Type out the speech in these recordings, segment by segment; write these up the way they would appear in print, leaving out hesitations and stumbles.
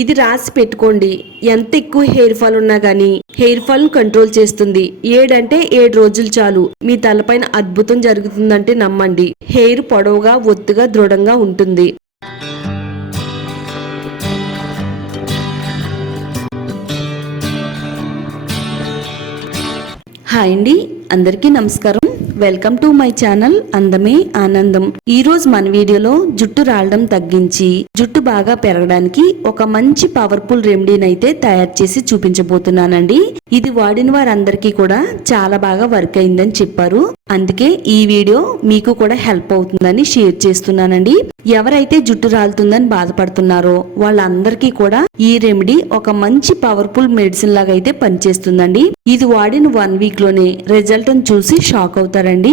ఇది రాసి పెట్టుకోండి. ఎంత ఎక్కువ హెయిర్ ఫాల్ ఉన్నా గానీ హెయిర్ ఫాల్ కంట్రోల్ చేస్తుంది. 7 అంటే 7 రోజులు చాలు మీ తలపైన అద్భుతం జరుగుతుందంటే నమ్మండి. హెయిర్ పొడవుగా, ఒత్తుగా, దృఢంగా ఉంటుంది. హాయ్ అండి, అందరికీ నమస్కారం. వెల్కమ్ టు మై ఛానల్ అందమే ఆనందం. ఈ రోజు మన వీడియోలో జుట్టు రాలడం తగ్గించి జుట్టు బాగా పెరగడానికి ఒక మంచి పవర్ఫుల్ రెమెడీని అయితే తయారు చేసి చూపించబోతున్నానండి. ఇది వాడిన వారందరికీ కూడా చాలా బాగా వర్క్ అయిందని చెప్పారు. అందుకే ఈ వీడియో మీకు కూడా హెల్ప్ అవుతుందని షేర్ చేస్తున్నానండి. ఎవరైతే జుట్టు రాలుతుందని బాధపడుతున్నారో వాళ్ళందరికీ కూడా ఈ రెమెడీ ఒక మంచి పవర్ఫుల్ మెడిసిన్ లాగా అయితే పనిచేస్తుందండి. ఇది వాడిన 1 వీక్ లోనే రిజల్ట్ చూసి షాక్ అవుతారండి.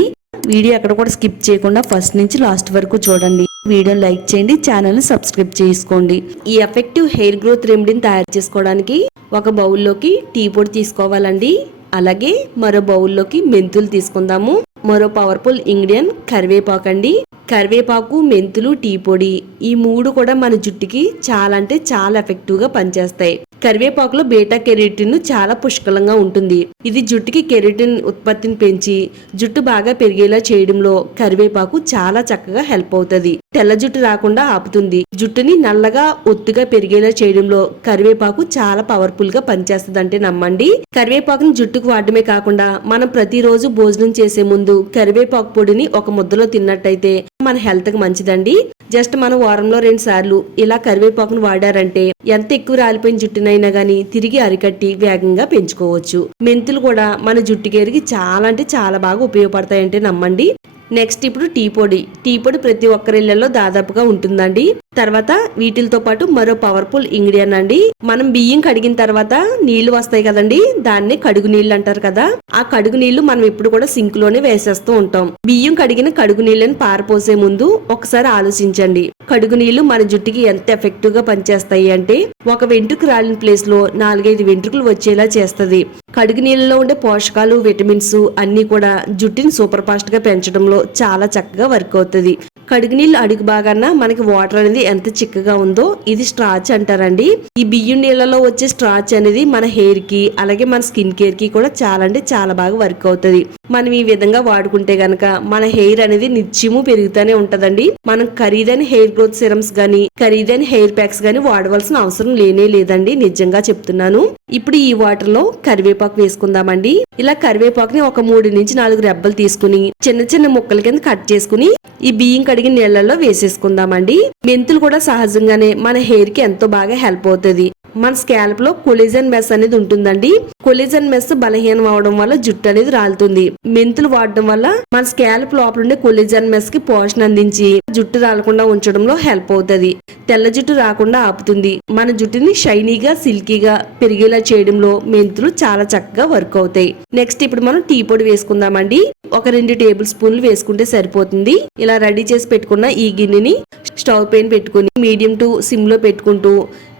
వీడియో ఎక్కడ కూడా స్కిప్ చేయకుండా ఫస్ట్ నుంచి లాస్ట్ వరకు చూడండి. వీడియోని లైక్ చేయండి, ఛానల్ ని సబ్స్క్రైబ్ చేసుకోండి. ఈ ఎఫెక్టివ్ హెయిర్ గ్రోత్ రెమెడీని తయారు చేసుకోవడానికి ఒక బౌల్లోకి టీ పొడి తీసుకోవాలండి. అలాగే మరో బౌల్లోకి మెంతులు తీసుకుందాము. మరో పవర్ఫుల్ ఇంగ్రీడియంట్ కరివేపాకు అండి. కరివేపాకు, మెంతులు, టీ పొడి ఈ 3 కూడా మన జుట్టుకి చాలా అంటే చాలా ఎఫెక్టివ్ గా పనిచేస్తాయి. కరివేపాకులో బీటా కెరటిన్ చాలా పుష్కలంగా ఉంటుంది. ఇది జుట్టుకి కెరటిన్ ఉత్పత్తిని పెంచి జుట్టు బాగా పెరిగేలా చేయడంలో కరివేపాకు చాలా చక్కగా హెల్ప్ అవుతుంది. తెల్ల జుట్టు రాకుండా ఆపుతుంది. జుట్టుని నల్లగా, ఒత్తుగా పెరిగేలా చేయడంలో కరివేపాకు చాలా పవర్ఫుల్ గా పనిచేస్తుంది అంటే నమ్మండి. కరివేపాకుని జుట్టుకు వాడమే కాకుండా మనం ప్రతిరోజు భోజనం చేసే ముందు కరివేపాకు పొడిని ఒక ముద్దలో తిన్నట్టయితే మన హెల్త్ కి మంచిదండి. జస్ట్ మనం వారంలో 2 సార్లు ఇలా కరివేపాకును వాడారంటే ఎంత ఎక్కువ రాలిపోయిన జుట్టునైనా గానీ తిరిగి అరికట్టి వేగంగా పెంచుకోవచ్చు. మెంతులు కూడా మన జుట్టుకేరికి చాలా అంటే చాలా బాగా ఉపయోగపడతాయంటే నమ్మండి. నెక్స్ట్ ఇప్పుడు టీ పొడి ప్రతి ఒక్కరిళ్లలో దాదాపుగా ఉంటుందండి. తర్వాత వీటితో పాటు మరో పవర్ఫుల్ ఇంగ్రీడియంట్ అండి. మనం బియ్యం కడిగిన తర్వాత నీళ్లు వస్తాయి కదండి, దాన్ని కడుగు నీళ్లు అంటారు కదా. ఆ కడుగు నీళ్లు మనం ఇప్పుడు కూడా సింక్ లోనే వేసేస్తూ ఉంటాం. బియ్యం కడిగిన కడుగు నీళ్ళని పారపోసే ముందు ఒకసారి ఆలోచించండి. కడుగు నీళ్లు మన జుట్టుకి ఎంత ఎఫెక్టివ్ గా పనిచేస్తాయి అంటే ఒక వెంట్రుక రాలిన ప్లేస్ లో 4-5 వెంట్రుకలు వచ్చేలా చేస్తది. కడుగు నీళ్ళలో ఉండే పోషకాలు, విటమిన్స్ అన్ని కూడా జుట్టుని సూపర్ ఫాస్ట్ గా పెంచడంలో చాలా చక్కగా వర్క్ అవుతుంది. కడుగు నీళ్ళు అడుగు బాగాన మనకి వాటర్ అనేది ఎంత చిక్కగా ఉందో ఇది స్ట్రాచ్ అంటారండి. ఈ బియ్యం నీళ్ళలో వచ్చే స్ట్రాచ్ అనేది మన హెయిర్ కి అలాగే మన స్కిన్ కేర్ కి కూడా చాలా అంటే చాలా బాగా వర్క్ అవుతుంది. మనం ఈ విధంగా వాడుకుంటే గనక మన హెయిర్ అనేది నిత్యము పెరుగుతూనే ఉంటదండి. మనం ఖరీదైన హెయిర్ గ్రోత్ సిరమ్స్ గానీ ఖరీదైన హెయిర్ ప్యాక్స్ గానీ వాడవలసిన అవసరం లేదండి, నిజంగా చెప్తున్నాను. ఇప్పుడు ఈ వాటర్ లో కరివేపాకు వేసుకుందామండి. ఇలా కరివేపాకుని ఒక 3 నుంచి 4 రెబ్బలు తీసుకుని చిన్న చిన్న ముక్కల కింద కట్ చేసుకుని ఈ బియ్యం కడిగిన నీళ్లలో వేసేసుకుందామండి. మెంతులు కూడా సహజంగానే మన హెయిర్ కి ఎంతో బాగా హెల్ప్ అవుతుంది. మన స్కాల్ప్ లో కొలిజన్ మెస్ అనేది ఉంటుందండి. కొలిజన్ మెస్ బలహీనం అవడం వల్ల జుట్టు అనేది రాలుతుంది. మెంతులు వాడడం వల్ల మన స్కాల్ప్ లోపల ఉండే కొలిజన్ మెస్ కి పోషణ అందించి జుట్టు రాలకుండా ఉంచడంలో హెల్ప్ అవుతుంది. తెల్ల జుట్టు రాకుండా ఆపుతుంది. మన జుట్టుని షైనీగా, సిల్కీగా పెరిగేలా చేయడంలో మెంతులు చాలా చక్కగా వర్క్ అవుతాయి. నెక్స్ట్ ఇప్పుడు మనం టీ పొడి వేసుకుందామండి. ఒక 2 టేబుల్ స్పూన్లు వేసుకుంటే సరిపోతుంది. ఇలా రెడీ చేసి పెట్టుకున్న ఈ గిన్నెని స్టవ్ పైన పెట్టుకుని మీడియం టు సిమ్ లో పెట్టుకుంటూ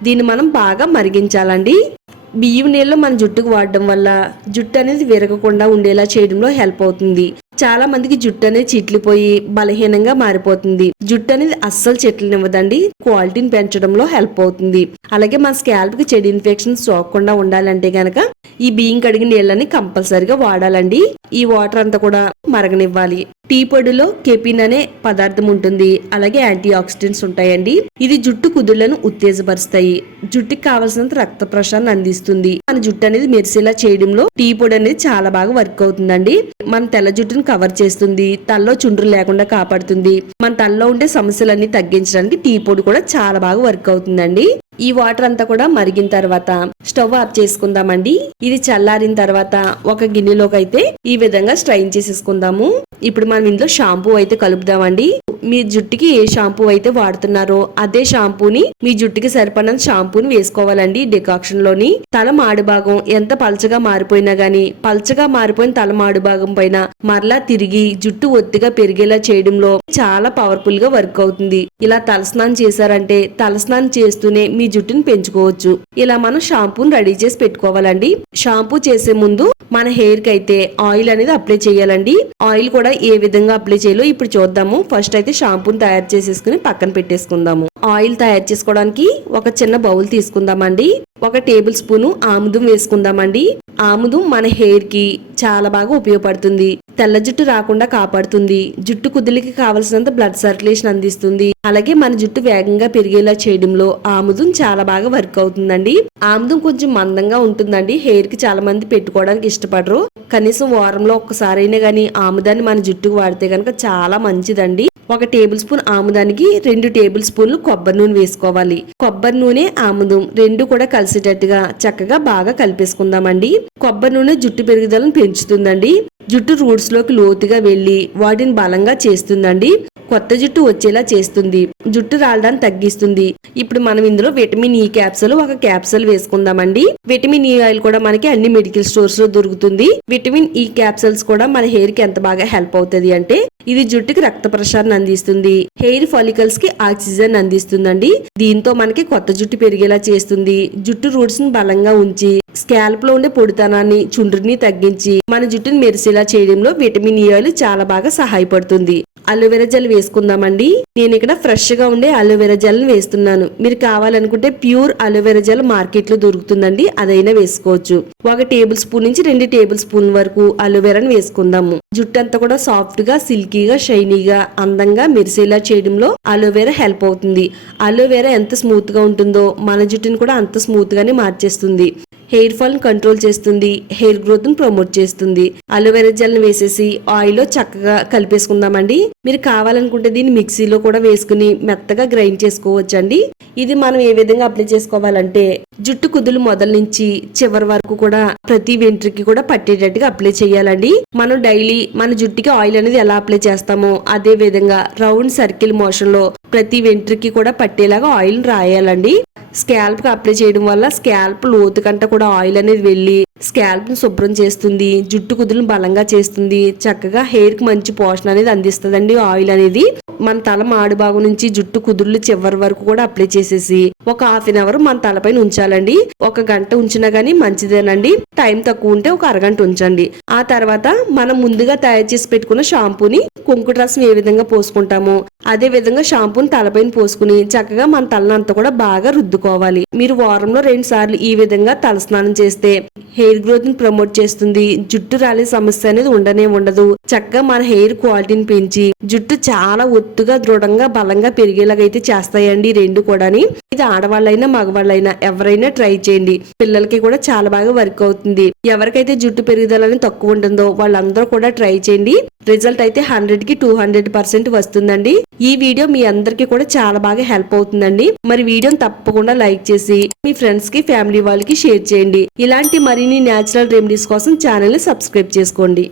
దీన్ని మనం బాగా మరిగించాలండి. బియ్యం నీళ్ళు మన జుట్టుకు వాడడం వల్ల జుట్టు అనేది విరగకుండా ఉండేలా చేయడంలో హెల్ప్ అవుతుంది. చాలా మందికి జుట్టు అనేది చిట్లిపోయి బలహీనంగా మారిపోతుంది. జుట్టు అనేది అస్సలు చెట్లనివ్వదండి. క్వాలిటీని పెంచడంలో హెల్ప్ అవుతుంది. అలాగే మన స్కాల్ప్ కి చెడు ఇన్ఫెక్షన్స్ సోకకుండా ఉండాలంటే గనక ఈ బియ్యం కడిగిన నీళ్ళని కంపల్సరిగా వాడాలండి. ఈ వాటర్ అంతా కూడా మరగనివ్వాలి. టీ పొడిలో కెపిన్ అనే పదార్థం ఉంటుంది. అలాగే యాంటీ ఆక్సిడెంట్స్ ఉంటాయండి. ఇది జుట్టు కుదుళ్లను ఉత్తేజపరుస్తాయి. జుట్టుకి కావలసినంత రక్త ప్రసరణ అందిస్తుంది. మన జుట్టు అనేది మెరిసేలా చేయడంలో టీ పొడి అనేది చాలా బాగా వర్క్ అవుతుందండి. మన తెల్ల జుట్టును కవర్ చేస్తుంది. తలలో చుండ్రు లేకుండా కాపాడుతుంది. మన తలలో ఉండే సమస్యలన్నీ తగ్గించడానికి టీ పొడి కూడా చాలా బాగా వర్క్ అవుతుందండి. ఈ వాటర్ అంతా కూడా మరిగిన తర్వాత స్టవ్ ఆఫ్ చేసుకుందామండి. ఇది చల్లారిన తర్వాత ఒక గిన్నెలోకి అయితే ఈ విధంగా స్ట్రైన్ చేసేసుకుందాము. ఇప్పుడు మనం ఇందులో షాంపూ అయితే కలుపుదామండి. మీ జుట్టుకి ఏ షాంపూ అయితే వాడుతున్నారో అదే షాంపూని మీ జుట్టుకి సరిపడినంత షాంపూని వేసుకోవాలండి. డికాక్షన్ లోని తల మాడు భాగం ఎంత పల్చగా మారిపోయినా గానీ పల్చగా మారిపోయిన తల మాడు భాగం పైన మరలా తిరిగి జుట్టు ఒత్తిగా పెరిగేలా చేయడంలో చాలా పవర్ఫుల్ గా వర్క్ అవుతుంది. ఇలా తలస్నానం చేశారంటే తలస్నానం చేస్తూనే మీ జుట్టుని పెంచుకోవచ్చు. ఇలా మనం షాంపూని రెడీ చేసి పెట్టుకోవాలండి. షాంపూ చేసే ముందు మన హెయిర్ కి అయితే ఆయిల్ అనేది అప్లై చేయాలండి. ఆయిల్ కూడా ఏ విధంగా అప్లై చేయాలో ఇప్పుడు చూద్దాము. ఫస్ట్ అయితే షాంపూని తయారు చేసేసుకుని పక్కన పెట్టేసుకుందాము. ఆయిల్ తయారు చేసుకోవడానికి ఒక చిన్న బౌల్ తీసుకుందామండి. 1 టేబుల్ స్పూను ఆముదం వేసుకుందామండి. ఆముదం మన హెయిర్ కి చాలా బాగా ఉపయోగపడుతుంది. తెల్ల జుట్టు రాకుండా కాపాడుతుంది. జుట్టు కుదులికి కావలసినంత బ్లడ్ సర్క్యులేషన్ అందిస్తుంది. అలాగే మన జుట్టు వేగంగా పెరిగేలా చేయడంలో ఆముదం చాలా బాగా వర్క్ అవుతుందండి. ఆముదం కొంచెం మందంగా ఉంటుందండి. హెయిర్ కి చాలా మంది పెట్టుకోవడానికి ఇష్టపడరు. కనీసం వారంలో ఒక్కసారైనా గానీ ఆముదాన్ని మన జుట్టుకు వాడితే కనుక చాలా మంచిదండి. 1 టేబుల్ స్పూన్ ఆముదానికి 2 టేబుల్ స్పూన్లు కొబ్బరి నూనె వేసుకోవాలి. కొబ్బరి నూనె ఆముదం 2 కూడా కలిసేటట్టుగా చక్కగా బాగా కలిపేసుకుందామండి. కొబ్బరి నూనె జుట్టు పెరుగుదలను పెంచుతుందండి. జుట్టు రూట్స్ లోకి లోతుగా వెళ్లి వాటిని బలంగా చేస్తుందండి. కొత్త జుట్టు వచ్చేలా చేస్తుంది. జుట్టు రాలడాన్ని తగ్గిస్తుంది. ఇప్పుడు మనం ఇందులో విటమిన్ ఈ క్యాప్సూల్ 1 క్యాప్సూల్ వేసుకుందామండి. విటమిన్ ఈ ఆయిల్ కూడా మనకి అన్ని మెడికల్ స్టోర్స్ లో దొరుకుతుంది. విటమిన్ ఈ క్యాప్సూల్స్ కూడా మన హెయిర్ కి ఎంత బాగా హెల్ప్ అవుతుంది అంటే ఇది జుట్టుకి రక్త ప్రసరణ అందిస్తుంది. హెయిర్ ఫాలికల్స్ కి ఆక్సిజన్ అందిస్తుందండి. దీంతో మనకి కొత్త జుట్టు పెరిగేలా చేస్తుంది. జుట్టు రూట్స్ ని బలంగా ఉంచి స్కాల్ప్ లో ఉండే పొడితనాన్ని చుండ్రుని తగ్గించి మన జుట్టుని మెరిసేలా చేయడంలో విటమిన్ ఈ ఆయిల్ చాలా బాగా సహాయపడుతుంది. అలోవెరా జెల్ వేసుకుందామండి. నేను ఇక్కడ ఫ్రెష్ గా ఉండే అలోవెరా జెల్ వేస్తున్నాను. మీరు కావాలనుకుంటే ప్యూర్ అలోవెరా జెల్ మార్కెట్ లో దొరుకుతుందండి. అదైనా వేసుకోవచ్చు. 1 టేబుల్ స్పూన్ నుంచి 2 టేబుల్ స్పూన్ వరకు అలోవెరాని వేసుకుందాము. జుట్టు అంతా కూడా సాఫ్ట్ గా, సిల్కీగా, షైనీగా, అందంగా మెరిసేలా చేయడంలో అలోవెరా హెల్ప్ అవుతుంది. అలోవెరా ఎంత స్మూత్ గా ఉంటుందో మన జుట్టుని కూడా అంత స్మూత్ గానే మార్చేస్తుంది. హెయిర్ ఫాల్ కంట్రోల్ చేస్తుంది. హెయిర్ గ్రోత్ ను ప్రమోట్ చేస్తుంది. అలోవెరా జెల్ ని వేసేసి ఆయిల్ లో చక్కగా కలిపేసుకుందామండి. మీరు కావాలనుకుంటే దీన్ని మిక్సీలో కూడా వేసుకుని మెత్తగా గ్రైండ్ చేసుకోవచ్చండి. ఇది మనం ఏ విధంగా అప్లై చేసుకోవాలంటే జుట్టు కుదులు మొదల నుంచి చివరి వరకు కూడా ప్రతి వెంట్రుకి కూడా పట్టేటట్టుగా అప్లై చేయాలండి. మనం డైలీ మన జుట్టుకి ఆయిల్ అనేది ఎలా అప్లై చేస్తామో అదే విధంగా రౌండ్ సర్కిల్ మోషన్ లో ప్రతి వెంట్రుకి కూడా పట్టేలాగా ఆయిల్ రాయాలండి. స్కాల్ప్ కి అప్లై చేయడం వల్ల స్కాల్ప్ లోతు కంట కూడా ఆయిల్ అనేది వెళ్లి స్కాల్ప్ ను శుభ్రం చేస్తుంది. జుట్టు కుదులను బలంగా చేస్తుంది. చక్కగా హెయిర్ కి మంచి పోషణ అనేది అందిస్తుందండి ఆయిల్ అనేది. మన తల మాడు భాగం నుంచి జుట్టు కుదుర్లు చివరి వరకు కూడా అప్లై చేసేసి ఒక హాఫ్ అన్ అవర్ మన తలపైన ఉంచాలండి. 1 గంట ఉంచినా గానీ మంచిదేనండి. టైం తక్కువ ఉంటే ఒక అరగంట ఉంచండి. ఆ తర్వాత మనం ముందుగా తయారు చేసి పెట్టుకున్న షాంపూని కుంకుడు రసం ఏ విధంగా పోసుకుంటామో అదే విధంగా షాంపూని తలపైన పోసుకుని చక్కగా మన తలనంతా కూడా బాగా రుద్దుకోవాలి. మీరు వారంలో 2 సార్లు ఈ విధంగా తలస్నానం చేస్తే హెయిర్ గ్రోత్ ని ప్రమోట్ చేస్తుంది. జుట్టు రాలే సమస్య అనేది ఉండదు. చక్కగా మన హెయిర్ క్వాలిటీని పెంచి జుట్టు చాలా ఒత్తుగా, దృఢంగా, బలంగా పెరిగేలాగైతే చేస్తాయండి 2 కూడాని. ఇది ఆడవాళ్ళైనా మగవాళ్ళైనా ఎవరైనా ట్రై చేయండి. పిల్లలకి కూడా చాలా బాగా వర్క్ అవుతుంది. ఎవరికైతే జుట్టు పెరుగుదలని తక్కువ ఉంటుందో వాళ్ళందరూ కూడా ట్రై చేయండి. రిజల్ట్ అయితే 100కి 200% వస్తుందండి. ఈ వీడియో మీ అందరికీ కూడా చాలా బాగా హెల్ప్ అవుతుందండి. మరి వీడియోని తప్పకుండా లైక్ చేసి మీ ఫ్రెండ్స్ కి, ఫ్యామిలీ వాళ్ళకి షేర్ చేయండి. ఇలాంటి మరిన్ని న్యాచురల్ రెమెడీస్ కోసం ఛానల్ ని సబ్స్క్రైబ్ చేసుకోండి.